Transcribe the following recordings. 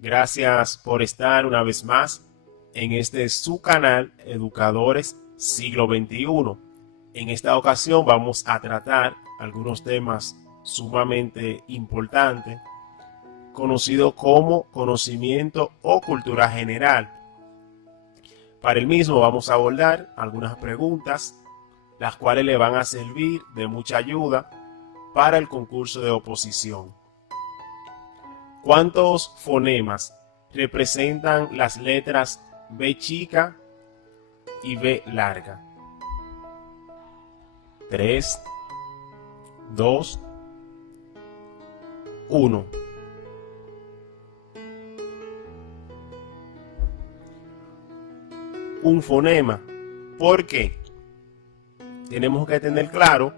Gracias por estar una vez más en este su canal Educadores Siglo XXI. En esta ocasión vamos a tratar algunos temas sumamente importantes, conocidos como conocimiento o cultura general. Para el mismo vamos a abordar algunas preguntas, las cuales le van a servir de mucha ayuda para el concurso de oposición. ¿Cuántos fonemas representan las letras B chica y B larga? 3, 2, 1. Un fonema. ¿Por qué? Tenemos que tener claro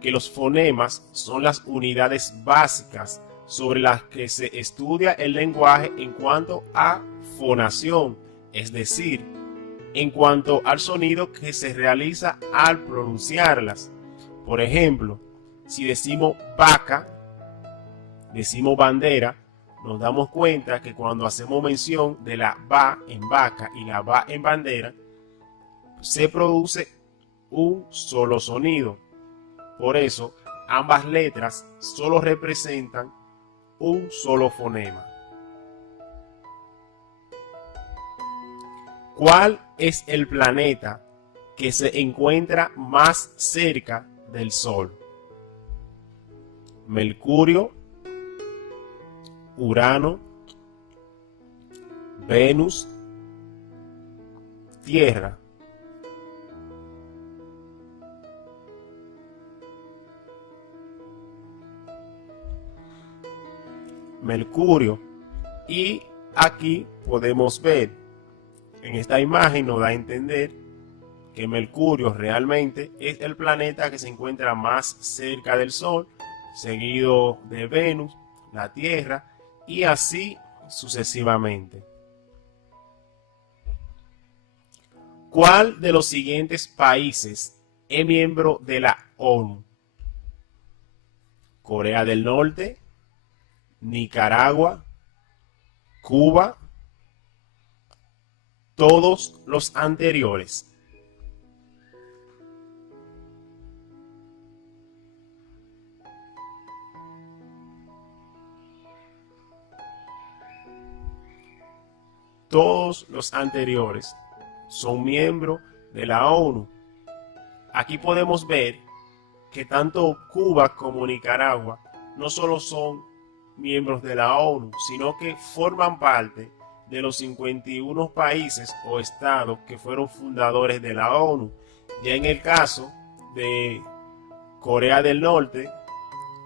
que los fonemas son las unidades básicas sobre las que se estudia el lenguaje en cuanto a fonación, es decir, en cuanto al sonido que se realiza al pronunciarlas. Por ejemplo, si decimos vaca, decimos bandera, nos damos cuenta que cuando hacemos mención de la va en vaca y la va en bandera, se produce un solo sonido. Por eso, ambas letras solo representan un solo fonema. ¿Cuál es el planeta que se encuentra más cerca del Sol? Mercurio, Urano, Venus, Tierra. Mercurio. Y aquí podemos ver, en esta imagen nos da a entender que Mercurio realmente es el planeta que se encuentra más cerca del Sol, seguido de Venus, la Tierra y así sucesivamente. ¿Cuál de los siguientes países es miembro de la ONU? Corea del Norte, Nicaragua, Cuba, todos los anteriores. Todos los anteriores son miembros de la ONU. Aquí podemos ver que tanto Cuba como Nicaragua no solo son miembros de la ONU, sino que forman parte de los 51 países o estados que fueron fundadores de la ONU. Ya en el caso de Corea del Norte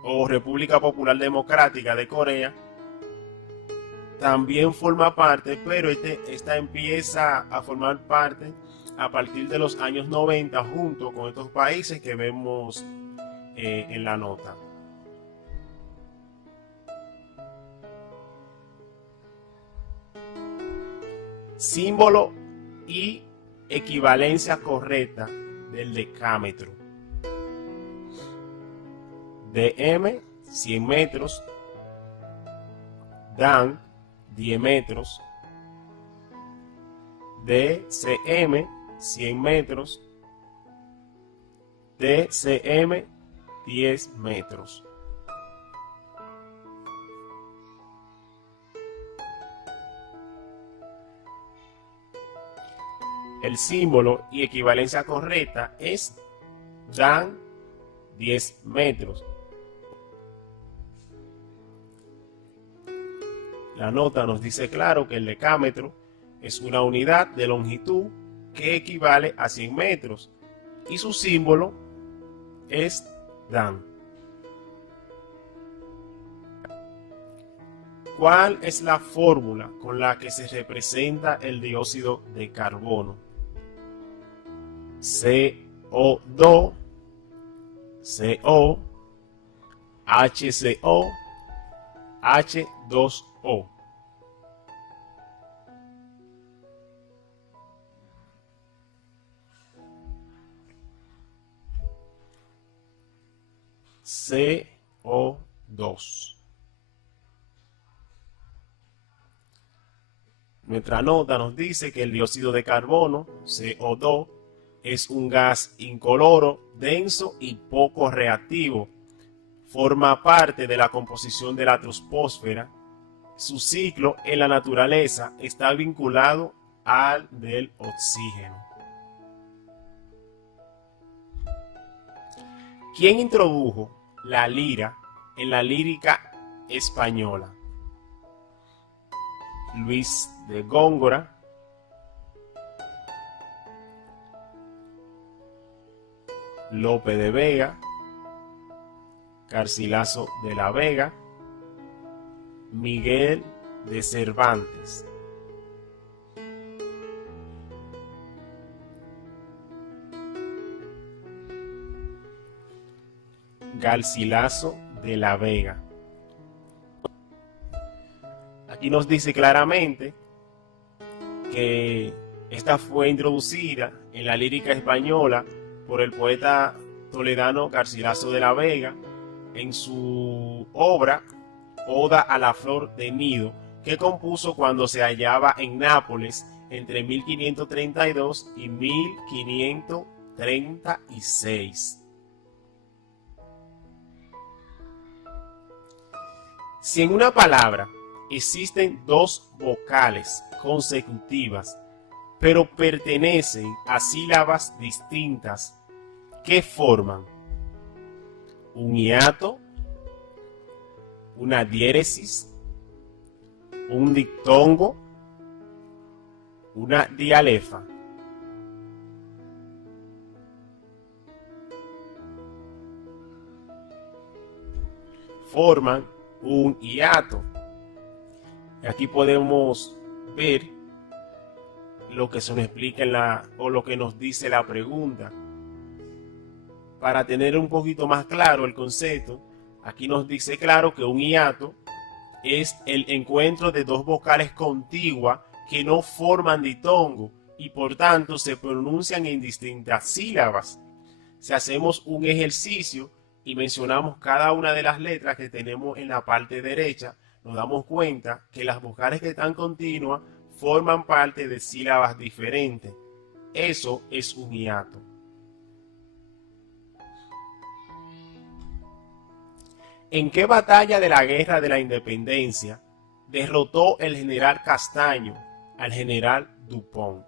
o República Popular Democrática de Corea, también forma parte, pero esta empieza a formar parte a partir de los años 90 junto con estos países que vemos en la nota. Símbolo y equivalencia correcta del decámetro. DM, 100 metros. Dan, 10 metros. DCM, 100 metros. DCM, 10 metros. El símbolo y equivalencia correcta es dan 10 metros. La nota nos dice claro que el decámetro es una unidad de longitud que equivale a 100 metros y su símbolo es dan. ¿Cuál es la fórmula con la que se representa el dióxido de carbono? CO2, CO, HCO, H2O. CO2. Nuestra nota nos dice que el dióxido de carbono, CO2, es un gas incoloro, denso y poco reactivo. Forma parte de la composición de la troposfera. Su ciclo en la naturaleza está vinculado al del oxígeno. ¿Quién introdujo la lira en la lírica española? Luis de Góngora, Lope de Vega, Garcilaso de la Vega, Miguel de Cervantes. Garcilaso de la Vega. Aquí nos dice claramente que esta fue introducida en la lírica española por el poeta toledano Garcilaso de la Vega en su obra Oda a la Flor de Nido, que compuso cuando se hallaba en Nápoles entre 1532 y 1536. Si en una palabra existen dos vocales consecutivas, pero pertenecen a sílabas distintas, ¿qué forman? Un hiato, una diéresis, un diptongo, una dialefa. Forman un hiato. Aquí podemos ver lo que se nos explica o lo que nos dice la pregunta. Para tener un poquito más claro el concepto, aquí nos dice claro que un hiato es el encuentro de dos vocales contiguas que no forman diptongo y por tanto se pronuncian en distintas sílabas. Si hacemos un ejercicio y mencionamos cada una de las letras que tenemos en la parte derecha, nos damos cuenta que las vocales que están continuas forman parte de sílabas diferentes. Eso es un hiato. ¿En qué batalla de la Guerra de la Independencia derrotó el general Castaño al general Dupont?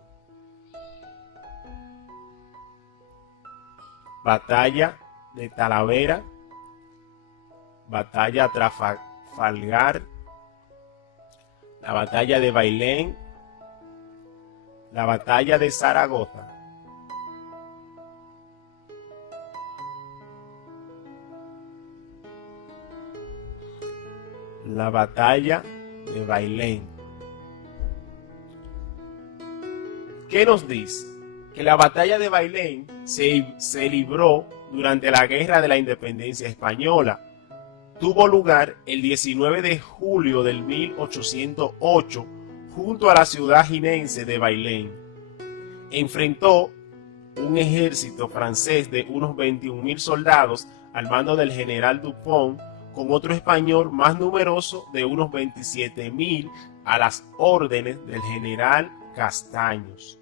Batalla de Talavera, batalla Trafalgar, la batalla de Bailén, la batalla de Zaragoza. La batalla de Bailén. ¿Qué nos dice? Que la batalla de Bailén se libró durante la Guerra de la Independencia Española. Tuvo lugar el 19 de julio del 1808 junto a la ciudad jinense de Bailén. Enfrentó un ejército francés de unos 21.000 soldados al mando del general Dupont con otro español más numeroso de unos 27.000 a las órdenes del general Castaños.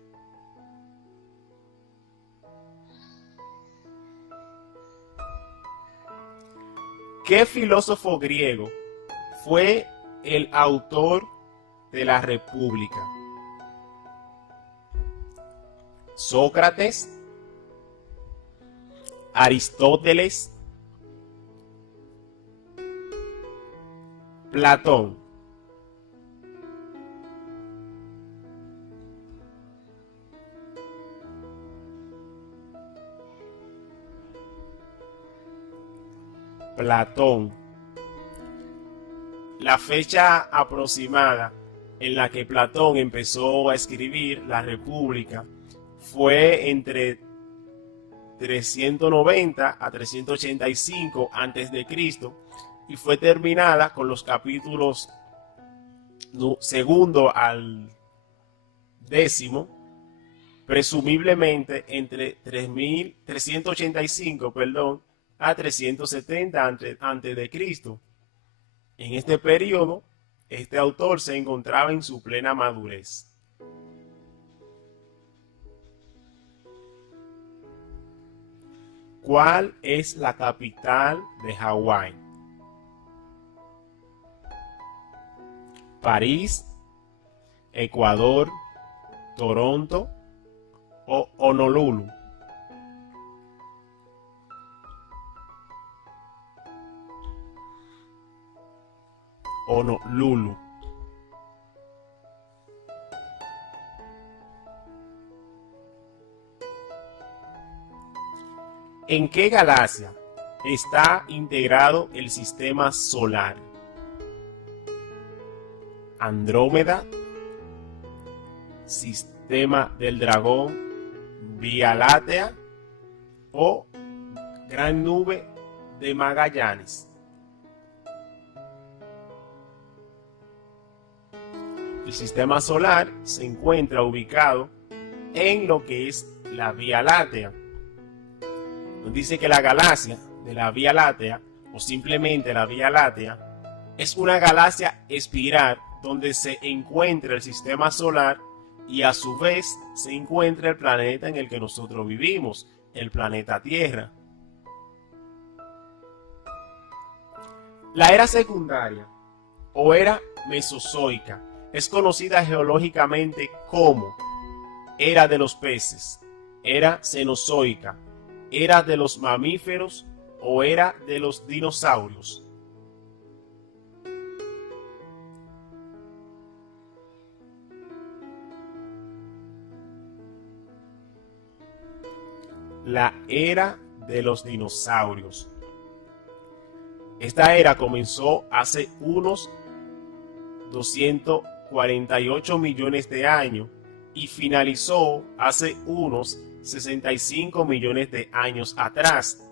¿Qué filósofo griego fue el autor de la República? Sócrates, Aristóteles, Platón. Platón. La fecha aproximada en la que Platón empezó a escribir la República fue entre 390 a 385 a.C. y fue terminada con los capítulos segundo al décimo, presumiblemente entre 385 a 370 a.C. En este periodo este autor se encontraba en su plena madurez. ¿Cuál es la capital de Hawái? París, Ecuador, Toronto o Honolulu. Honolulu. ¿En qué galaxia está integrado el sistema solar? Andrómeda, Sistema del Dragón, Vía Láctea o Gran Nube de Magallanes. El sistema solar se encuentra ubicado en lo que es la Vía Láctea. Nos dice que la galaxia de la Vía Láctea, o simplemente la Vía Láctea, es una galaxia espiral donde se encuentra el sistema solar y a su vez se encuentra el planeta en el que nosotros vivimos, el planeta Tierra. La era secundaria o era mesozoica es conocida geológicamente como era de los peces, era cenozoica, era de los mamíferos o era de los dinosaurios. La era de los dinosaurios. Esta era comenzó hace unos 248 millones de años y finalizó hace unos 65 millones de años atrás.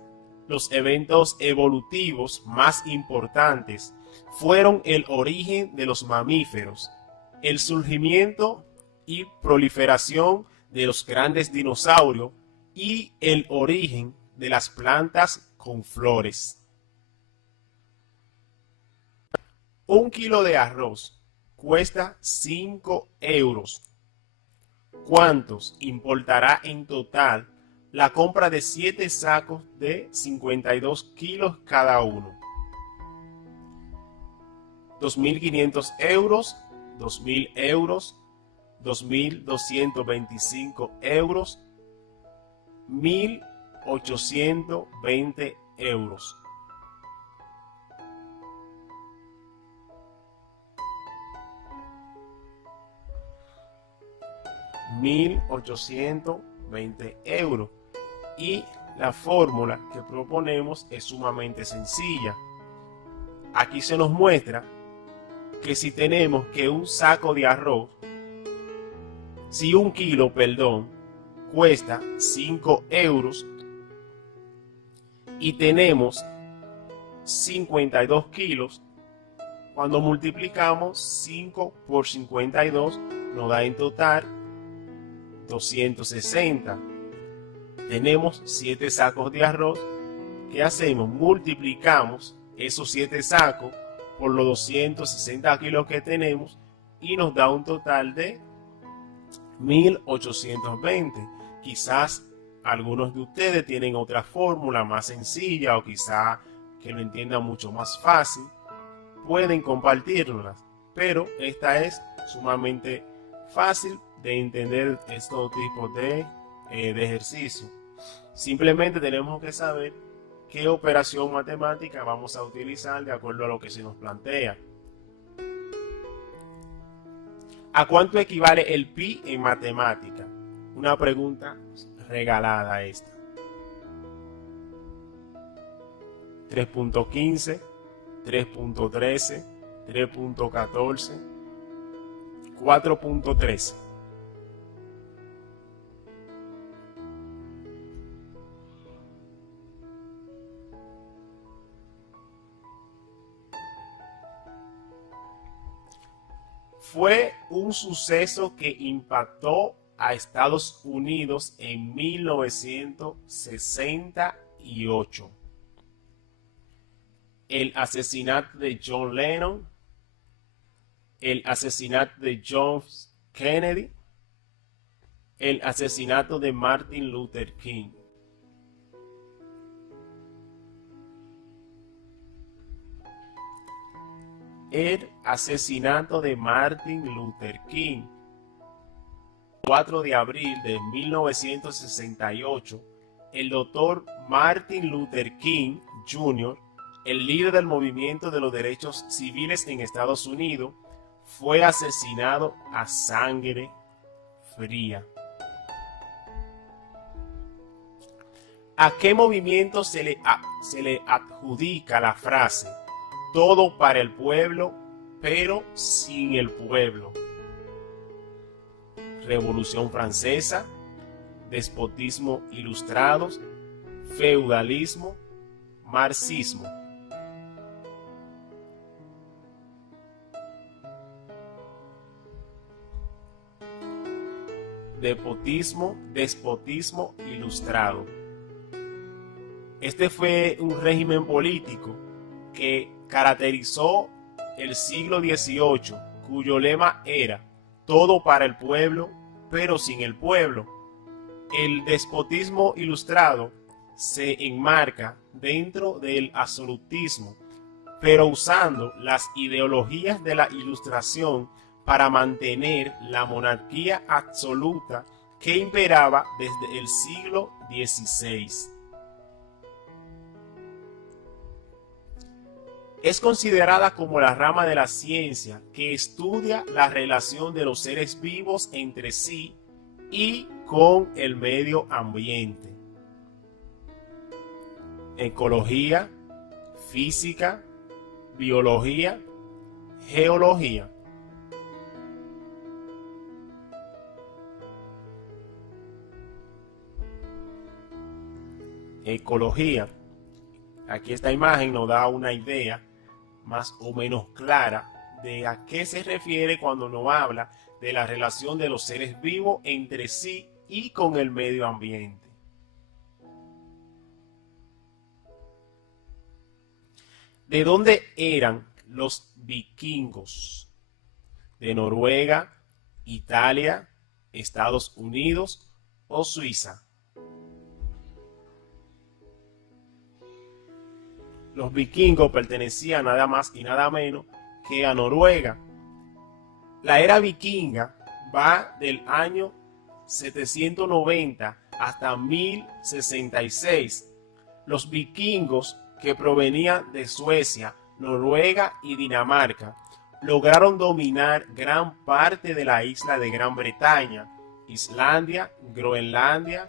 Los eventos evolutivos más importantes fueron el origen de los mamíferos, el surgimiento y proliferación de los grandes dinosaurios y el origen de las plantas con flores. Un kilo de arroz cuesta 5 euros. ¿Cuántos importará en total la compra de 7 sacos de 52 kilos cada uno? 2.500 euros, 2.000 euros, 2.225 euros, 1.820 euros. €1.820 y la fórmula que proponemos es sumamente sencilla. Aquí se nos muestra que si tenemos que un saco de arroz, si un kilo, perdón, cuesta 5 euros y tenemos 52 kilos, cuando multiplicamos 5 por 52 nos da en total 260. Tenemos 7 sacos de arroz. ¿Qué hacemos? Multiplicamos esos 7 sacos por los 260 kilos que tenemos y nos da un total de 1.820. Quizás algunos de ustedes tienen otra fórmula más sencilla o quizás que lo entiendan mucho más fácil. Pueden compartirlas, pero esta es sumamente fácil de entender estos tipos de ejercicio. Simplemente tenemos que saber qué operación matemática vamos a utilizar de acuerdo a lo que se nos plantea. ¿A cuánto equivale el pi en matemática? Una pregunta regalada esta. 3.15, 3.13, 3.14, 4.13. Fue un suceso que impactó a Estados Unidos en 1968. El asesinato de John Lennon, el asesinato de John Kennedy, el asesinato de Martin Luther King. El asesinato de Martin Luther King. 4 de abril de 1968, el doctor Martin Luther King Jr., el líder del movimiento de los derechos civiles en Estados Unidos, fue asesinado a sangre fría. ¿A qué movimiento se le adjudica la frase "todo para el pueblo, pero sin el pueblo"? Revolución Francesa, despotismo ilustrados, feudalismo, marxismo. Despotismo ilustrado. Este fue un régimen político que caracterizó el siglo XVIII, cuyo lema era "todo para el pueblo, pero sin el pueblo". El despotismo ilustrado se enmarca dentro del absolutismo, pero usando las ideologías de la Ilustración para mantener la monarquía absoluta que imperaba desde el siglo XVI. Es considerada como la rama de la ciencia que estudia la relación de los seres vivos entre sí y con el medio ambiente. Ecología, física, biología, geología. Ecología. Aquí esta imagen nos da una idea más o menos clara de a qué se refiere cuando nos habla de la relación de los seres vivos entre sí y con el medio ambiente. ¿De dónde eran los vikingos? ¿De Noruega, Italia, Estados Unidos o Suiza? Los vikingos pertenecían nada más y nada menos que a Noruega. La era vikinga va del año 790 hasta 1066. Los vikingos, que provenían de Suecia, Noruega y Dinamarca, lograron dominar gran parte de la isla de Gran Bretaña, Islandia, Groenlandia,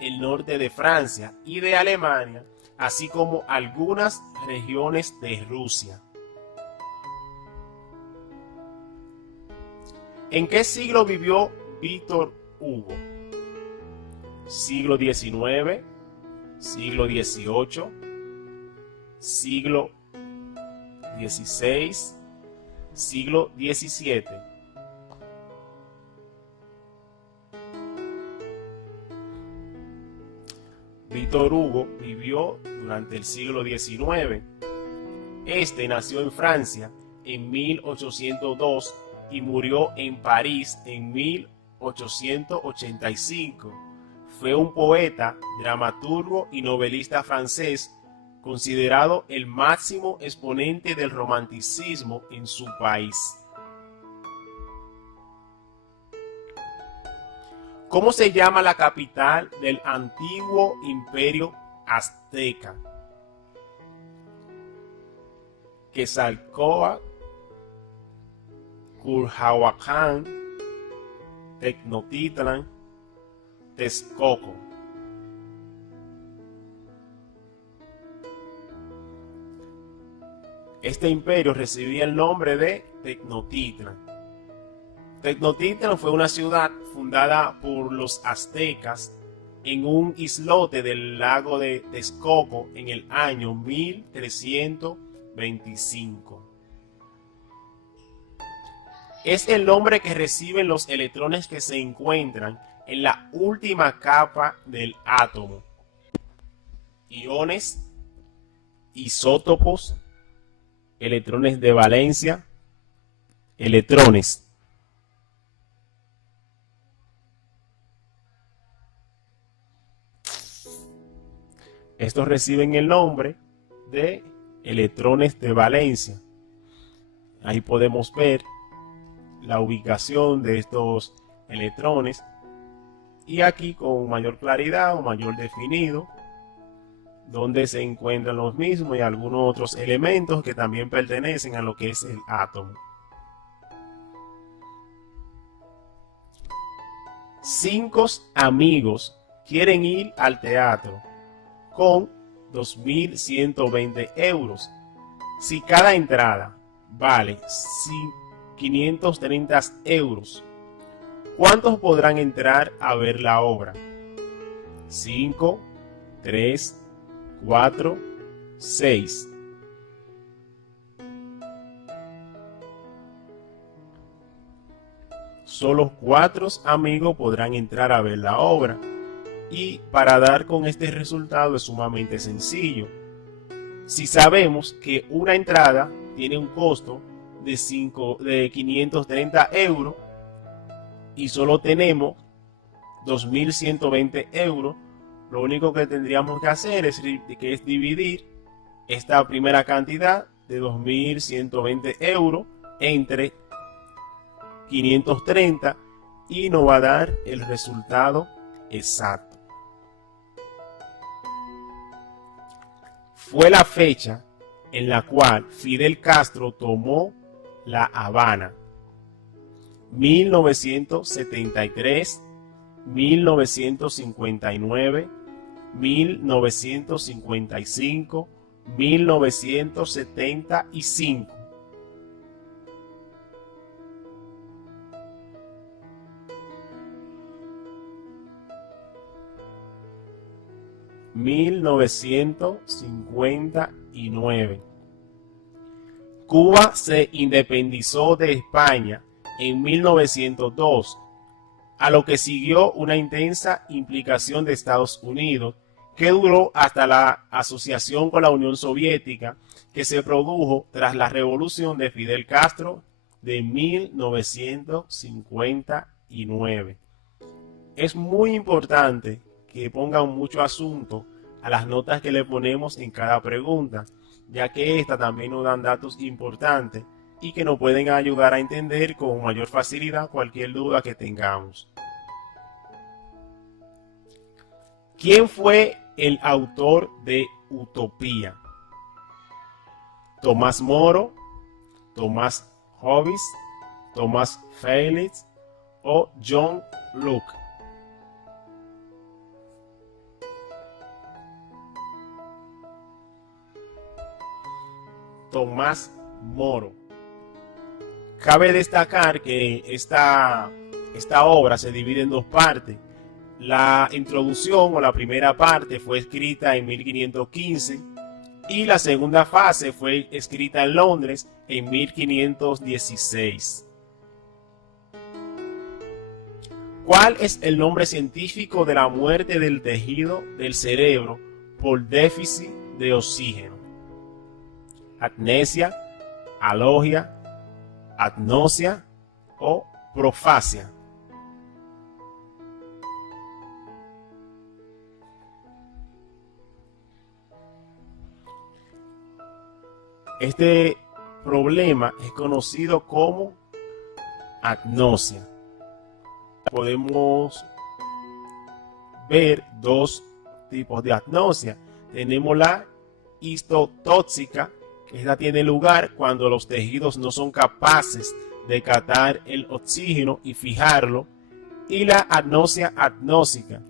el norte de Francia y de Alemania, así como algunas regiones de Rusia. ¿En qué siglo vivió Víctor Hugo? ¿Siglo XIX? ¿Siglo XVIII? ¿Siglo XVI? ¿Siglo XVII? Víctor Hugo vivió durante el siglo XIX. Este nació en Francia en 1802 y murió en París en 1885. Fue un poeta, dramaturgo y novelista francés, considerado el máximo exponente del romanticismo en su país. ¿Cómo se llama la capital del antiguo imperio azteca? Quetzalcóatl, Culhuacán, Tenochtitlan, Texcoco. Este imperio recibía el nombre de Tenochtitlan. Tenochtitlan fue una ciudad fundada por los aztecas en un islote del lago de Texcoco en el año 1325. Es el nombre que reciben los electrones que se encuentran en la última capa del átomo. Iones, isótopos, electrones de valencia, electrones. Estos reciben el nombre de electrones de valencia. Ahí podemos ver la ubicación de estos electrones y aquí con mayor claridad o mayor definido donde se encuentran los mismos y algunos otros elementos que también pertenecen a lo que es el átomo. 5 amigos quieren ir al teatro con 2.120 euros. Si cada entrada vale 530 euros, ¿cuántos podrán entrar a ver la obra? 5, 3, 4, 6. Solo 4 amigos podrán entrar a ver la obra. Y para dar con este resultado es sumamente sencillo. Si sabemos que una entrada tiene un costo de 530 euros y solo tenemos 2.120 euros, lo único que tendríamos que hacer es dividir esta primera cantidad de 2.120 euros entre 530 y nos va a dar el resultado exacto. Fue la fecha en la cual Fidel Castro tomó La Habana: 1973, 1959, 1955, 1975. ...1959. Cuba se independizó de España en 1902, a lo que siguió una intensa implicación de Estados Unidos, que duró hasta la asociación con la Unión Soviética, que se produjo tras la revolución de Fidel Castro de 1959. Es muy importante que pongan mucho asunto a las notas que le ponemos en cada pregunta, ya que esta también nos dan datos importantes y que nos pueden ayudar a entender con mayor facilidad cualquier duda que tengamos. ¿Quién fue el autor de Utopía? ¿Tomás Moro, Tomás Hobbes, Tomás Félix o John Locke? Tomás Moro. Cabe destacar que esta obra se divide en dos partes. La introducción o la primera parte fue escrita en 1515 y la segunda fase fue escrita en Londres en 1516. ¿Cuál es el nombre científico de la muerte del tejido del cerebro por déficit de oxígeno? Agnesia, alogia, agnosia o profasia. Este problema es conocido como agnosia. Podemos ver dos tipos de agnosia. Tenemos la histotóxica, que esta tiene lugar cuando los tejidos no son capaces de captar el oxígeno y fijarlo, y la agnosia agnósica,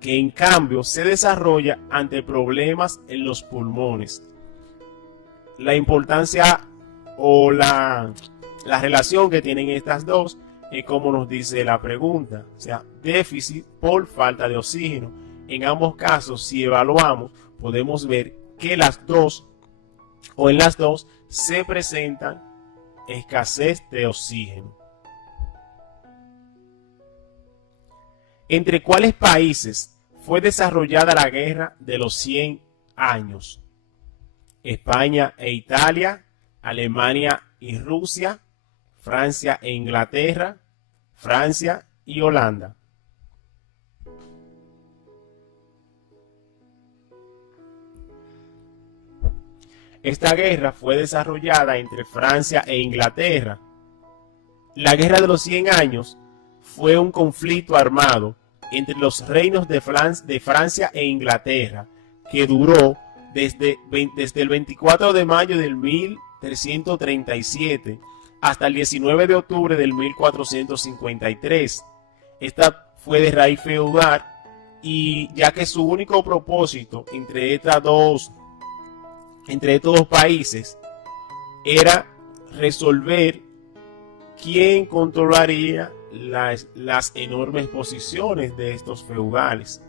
que en cambio se desarrolla ante problemas en los pulmones. La importancia o la relación que tienen estas dos es como nos dice la pregunta, o sea, déficit por falta de oxígeno. En ambos casos, si evaluamos, podemos ver que en las dos se presentan escasez de oxígeno. ¿Entre cuáles países fue desarrollada la Guerra de los 100 años? España e Italia, Alemania y Rusia, Francia e Inglaterra, Francia y Holanda. Esta guerra fue desarrollada entre Francia e Inglaterra. La Guerra de los 100 Años fue un conflicto armado entre los reinos de Francia e Inglaterra que duró desde el 24 de mayo del 1337 hasta el 19 de octubre del 1453. Esta fue de raíz feudal y ya que su único propósito entre estos dos países era resolver quién controlaría las enormes posiciones de estos feudales.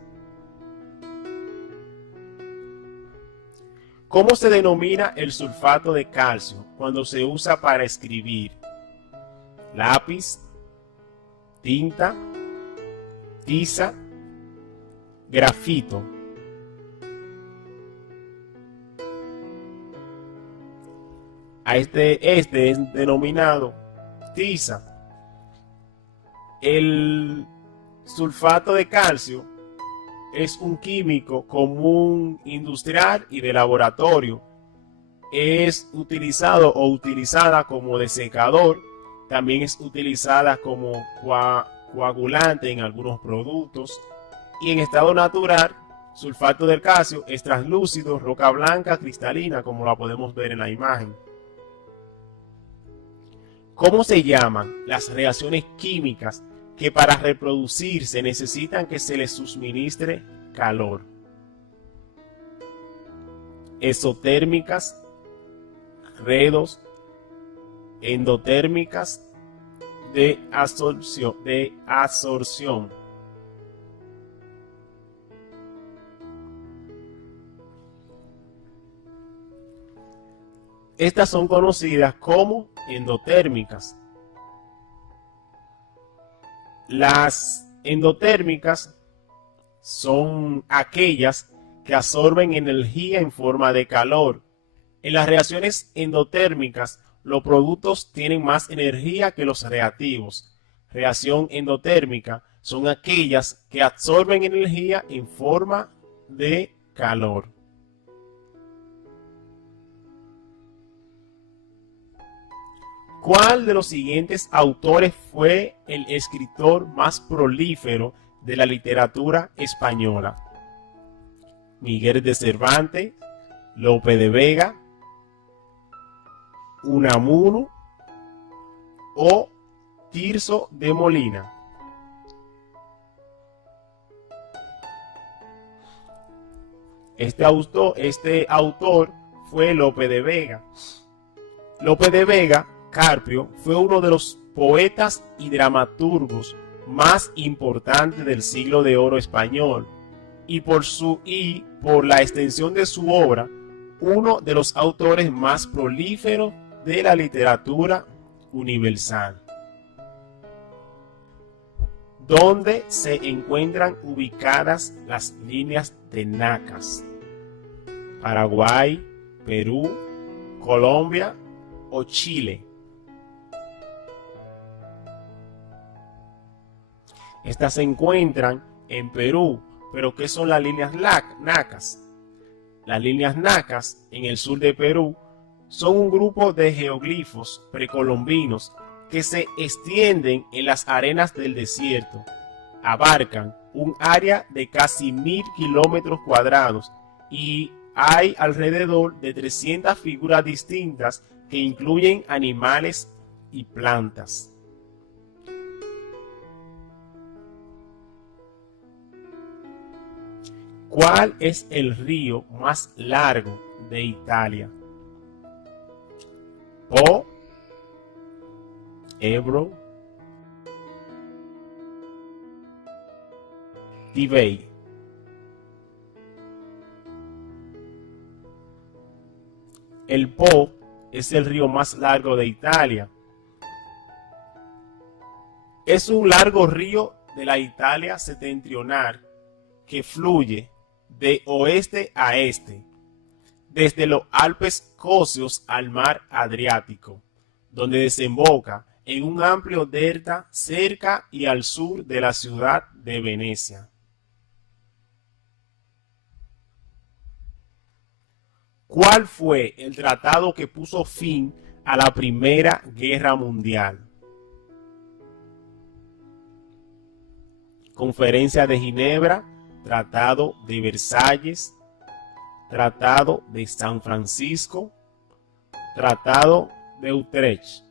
¿Cómo se denomina el sulfato de calcio cuando se usa para escribir? Lápiz, tinta, tiza, grafito. Este es denominado tiza. El sulfato de calcio es un químico común industrial y de laboratorio. Es utilizado o utilizada como desecador. También es utilizada como coagulante en algunos productos. Y en estado natural, sulfato de calcio es translúcido, roca blanca, cristalina, como la podemos ver en la imagen. ¿Cómo se llaman las reacciones químicas que para reproducirse necesitan que se les suministre calor? Exotérmicas, redos, endotérmicas, de absorción. Estas son conocidas como endotérmicas. Las endotérmicas son aquellas que absorben energía en forma de calor. En las reacciones endotérmicas, los productos tienen más energía que los reactivos. Reacción endotérmica son aquellas que absorben energía en forma de calor. ¿Cuál de los siguientes autores fue el escritor más prolífero de la literatura española? Miguel de Cervantes, Lope de Vega, Unamuno o Tirso de Molina. Este autor fue Lope de Vega. Lope de Vega Carpio fue uno de los poetas y dramaturgos más importantes del siglo de oro español y por la extensión de su obra, uno de los autores más prolíferos de la literatura universal. ¿Dónde se encuentran ubicadas las líneas de NACAS? Paraguay, Perú, Colombia o Chile. Estas se encuentran en Perú, pero ¿qué son las líneas NACAS? Las líneas NACAS en el sur de Perú son un grupo de geoglifos precolombinos que se extienden en las arenas del desierto. Abarcan un área de casi 1000 kilómetros cuadrados y hay alrededor de 300 figuras distintas que incluyen animales y plantas. ¿Cuál es el río más largo de Italia? Po, Ebro, Tibey. El Po es el río más largo de Italia. Es un largo río de la Italia septentrional que fluye de oeste a este, desde los Alpes Cosios al mar Adriático, donde desemboca en un amplio delta cerca y al sur de la ciudad de Venecia. ¿Cuál fue el tratado que puso fin a la Primera Guerra Mundial? Conferencia de Ginebra, Tratado de Versalles, Tratado de San Francisco, Tratado de Utrecht.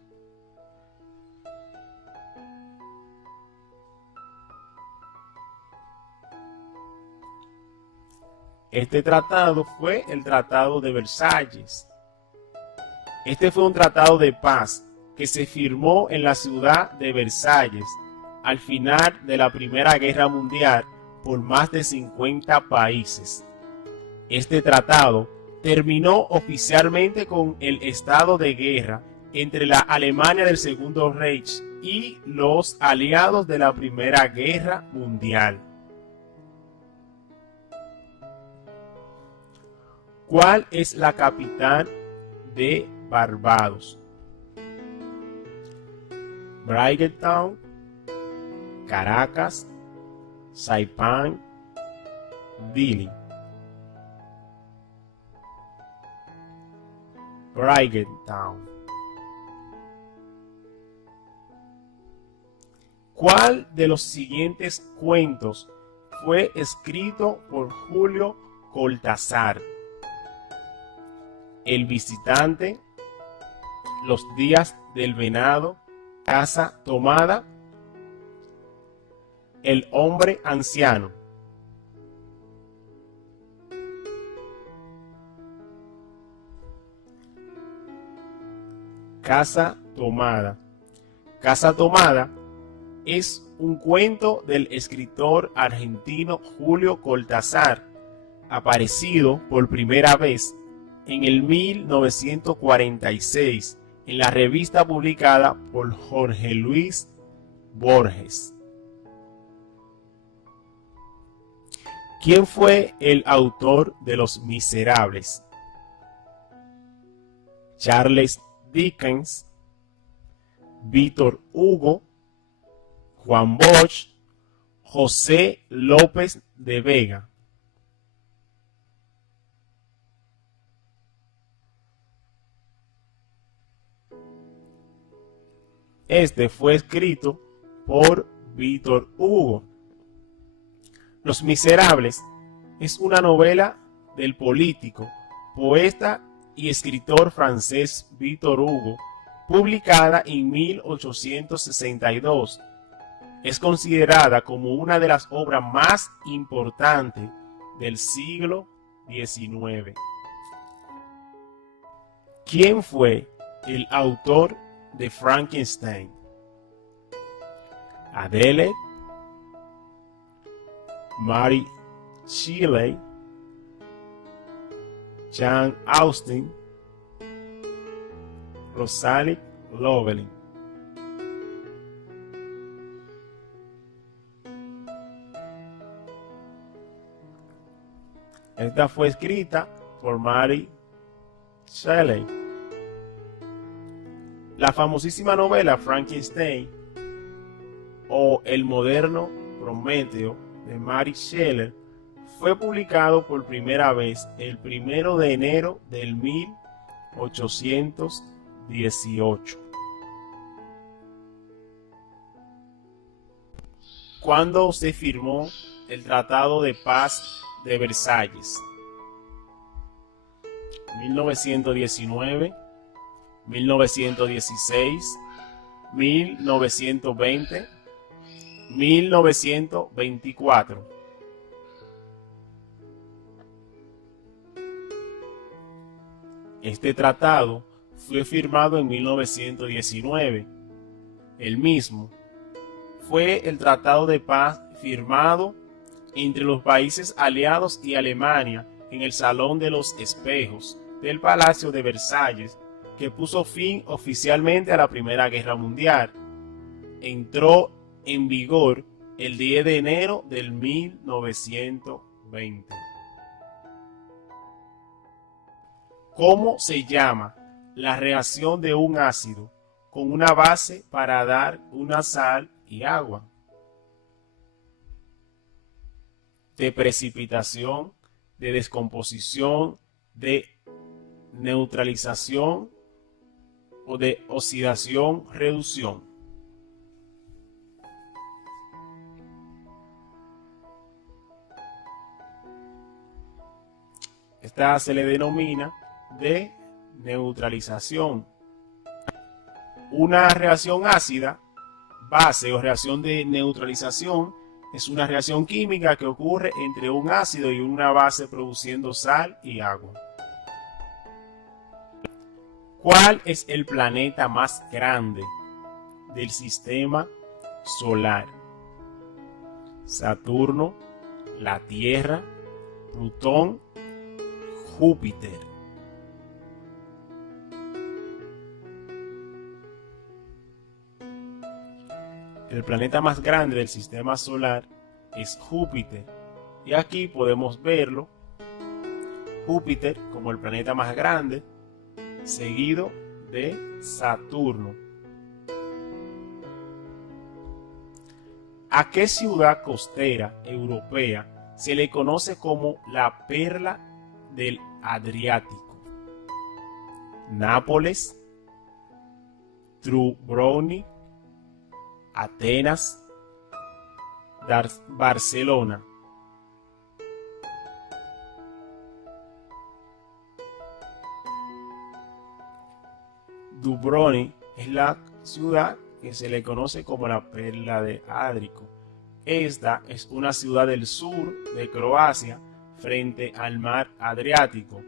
Este tratado fue el Tratado de Versalles. Este fue un tratado de paz que se firmó en la ciudad de Versalles al final de la Primera Guerra Mundial por más de 50 países. Este tratado terminó oficialmente con el estado de guerra entre la Alemania del Segundo Reich y los aliados de la Primera Guerra Mundial. ¿Cuál es la capital de Barbados? Brighton, Caracas, Saipán, Dili. Brighton. ¿Cuál de los siguientes cuentos fue escrito por Julio Cortázar? El visitante, Los días del venado, Casa tomada, El hombre anciano. Casa tomada. Casa tomada es un cuento del escritor argentino Julio Cortázar, aparecido por primera vez en el 1946 en la revista publicada por Jorge Luis Borges. ¿Quién fue el autor de Los Miserables? Charles Dickens, Víctor Hugo, Juan Bosch, José López de Vega. Este fue escrito por Víctor Hugo. Los Miserables es una novela del político, poeta y escritor francés Víctor Hugo, publicada en 1862. Es considerada como una de las obras más importantes del siglo XIX. ¿Quién fue el autor de Frankenstein? Adele, Mary Shelley, Jane Austen, Rosalie Llewellyn. Esta fue escrita por Mary Shelley. La famosísima novela Frankenstein o El moderno Prometeo de Mary Shelley fue publicado por primera vez el 1 de enero del 1818. ¿Cuándo se firmó el Tratado de Paz de Versalles? 1919, 1916, 1920, 1924. Este tratado fue firmado en 1919. El mismo fue el tratado de paz firmado entre los países aliados y Alemania en el Salón de los Espejos del Palacio de Versalles, que puso fin oficialmente a la Primera Guerra Mundial. Entró en vigor el 10 de enero del 1920. ¿Cómo se llama la reacción de un ácido con una base para dar una sal y agua. De precipitación, de descomposición, de neutralización o de oxidación, reducción. Esta se le denomina de neutralización. Una reacción ácida, base o reacción de neutralización es una reacción química que ocurre entre un ácido y una base produciendo sal y agua. ¿Cuál es el planeta más grande del sistema solar? Saturno, la Tierra, Plutón, Júpiter. El planeta más grande del sistema solar es Júpiter. Y aquí podemos verlo, Júpiter como el planeta más grande, seguido de Saturno. ¿A qué ciudad costera europea se le conoce como la perla del Adriático? Nápoles, Dubrovnik, Atenas, Barcelona. Dubrovnik es la ciudad que se le conoce como la perla de Adriático. Esta es una ciudad del sur de Croacia frente al mar Adriático.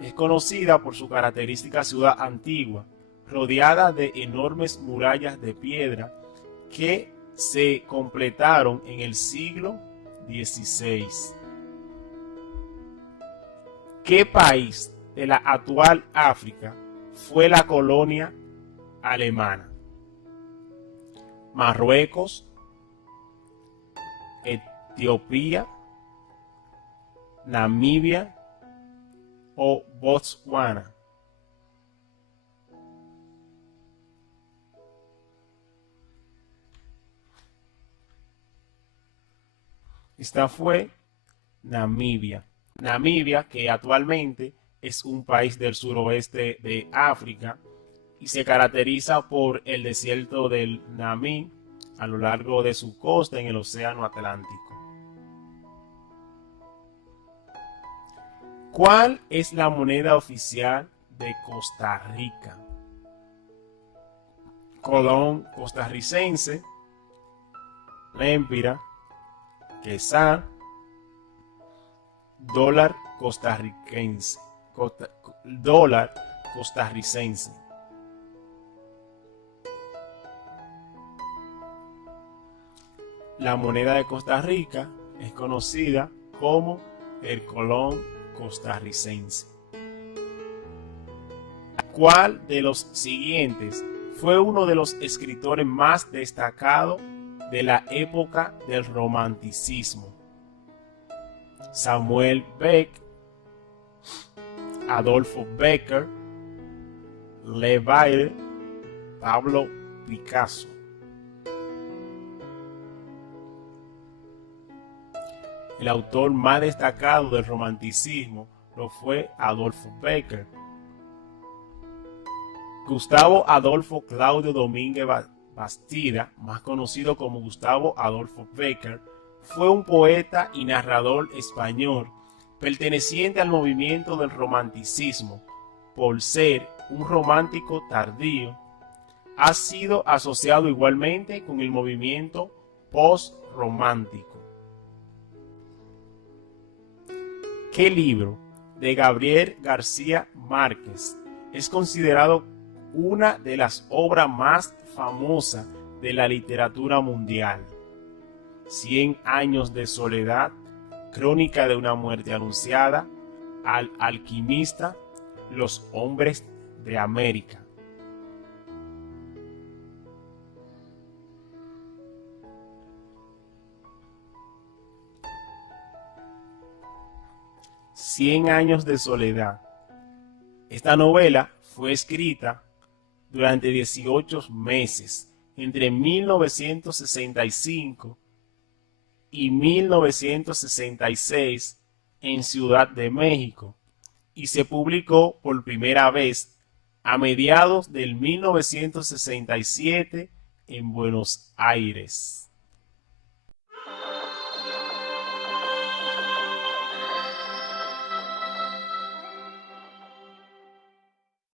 Es conocida por su característica ciudad antigua, rodeada de enormes murallas de piedra que se completaron en el siglo XVI. ¿Qué país de la actual África fue la colonia alemana? Marruecos, Etiopía, Namibia o Botswana. Esta fue Namibia. Namibia, que actualmente es un país del suroeste de África y se caracteriza por el desierto del Namib a lo largo de su costa en el Océano Atlántico. ¿Cuál es la moneda oficial de Costa Rica? Colón costarricense, lempira, quetzal, dólar costarricense, dólar costarricense. La moneda de Costa Rica es conocida como el colón costarricense. ¿Cuál de los siguientes fue uno de los escritores más destacados de la época del romanticismo? Samuel Beckett, Adolfo Bécquer, Le Bail, Pablo Picasso. El autor más destacado del romanticismo lo fue Adolfo Bécquer. Gustavo Adolfo Claudio Domínguez Bastida, más conocido como Gustavo Adolfo Bécquer, fue un poeta y narrador español perteneciente al movimiento del romanticismo. Por ser un romántico tardío, ha sido asociado igualmente con el movimiento postromántico. ¿Qué libro de Gabriel García Márquez es considerado una de las obras más famosas de la literatura mundial? 100 años de soledad, Crónica de una muerte anunciada, Al alquimista, Los hombres de América. Cien años de soledad. Esta novela fue escrita durante 18 meses, entre 1965 y 1966 en Ciudad de México, y se publicó por primera vez a mediados del 1967 en Buenos Aires.